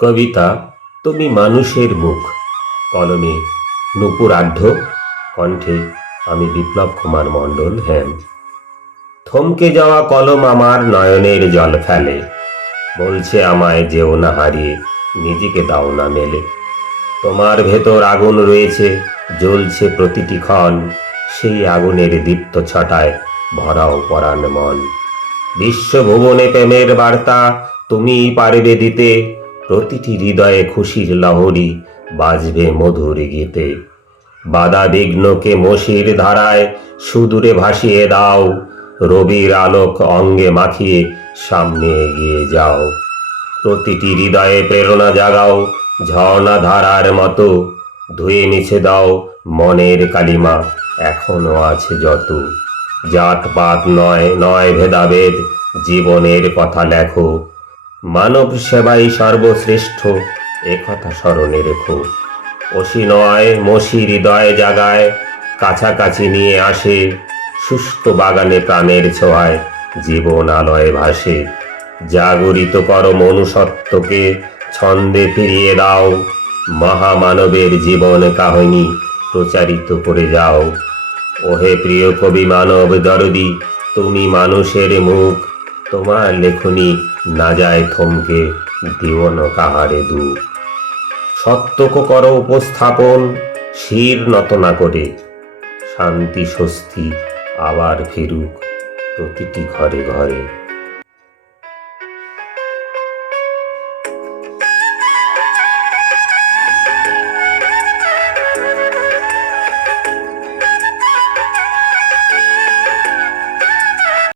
কবিতা তুমি মানুষের মুখ, কলমে নূপুর আঢ্য, কণ্ঠে আমি বিপ্লব কুমার মণ্ডল হেম। থমকে যাওয়া কলম আমার নয়নের জল ফেলে, বলছে আমায় যেও না হারিয়ে, নিজেকে দাও না মেলে। তোমার ভেতর আগুন রয়েছে, জ্বলছে প্রতিটি ক্ষণ, সেই আগুনের দীপ্ত ছটায় ভরাও পরাণ মন। বিশ্বভুবনে প্রেমের বার্তা তুমিই পারবে দিতে, প্রতিটি হৃদয়ে খুশির লহরী বাজবে মধুর গীতে। বাধা বিঘ্নকে মসির ধারায় সুদূরে ভাসিয়ে দাও, রবির আলোক অঙ্গে মাখিয়ে সামনে এগিয়ে যাও। প্রতিটি হৃদয়ে প্রেরণা জাগাও, ঝর্ণা ধারার মতো ধুয়ে মুছে দাও মনের কালিমা এখনো আছে যত। জাত পাত নয় নয় ভেদাভেদ, জীবনের কথা লেখো, মানব সেবাই সর্বশ্রেষ্ঠ একথা স্মরণে রেখো। অসি নয় মসি হৃদয়ে জাগায়, কাছাকাছি নিয়ে আসে, শুষ্ক বাগানে প্রাণের ছোঁয়ায় জীবন আলয়ে ভাসে। জাগরিত করো মনুষ্যত্বকে, ছন্দে ফিরিয়ে দাও, মহামানবের জীবন কাহিনী প্রচারিত করে যাও। ওহে প্রিয় কবি মানব দরদি, তুমি মানুষের মুখ, তোমার লেখনী না যায় থমকে, দিও না কাহারে দুঃখ। সত্যকে করো উপস্থাপন, শির নত না করে, শান্তি স্বস্তি আবার ফিরুক প্রতিটি ঘরে ঘরে।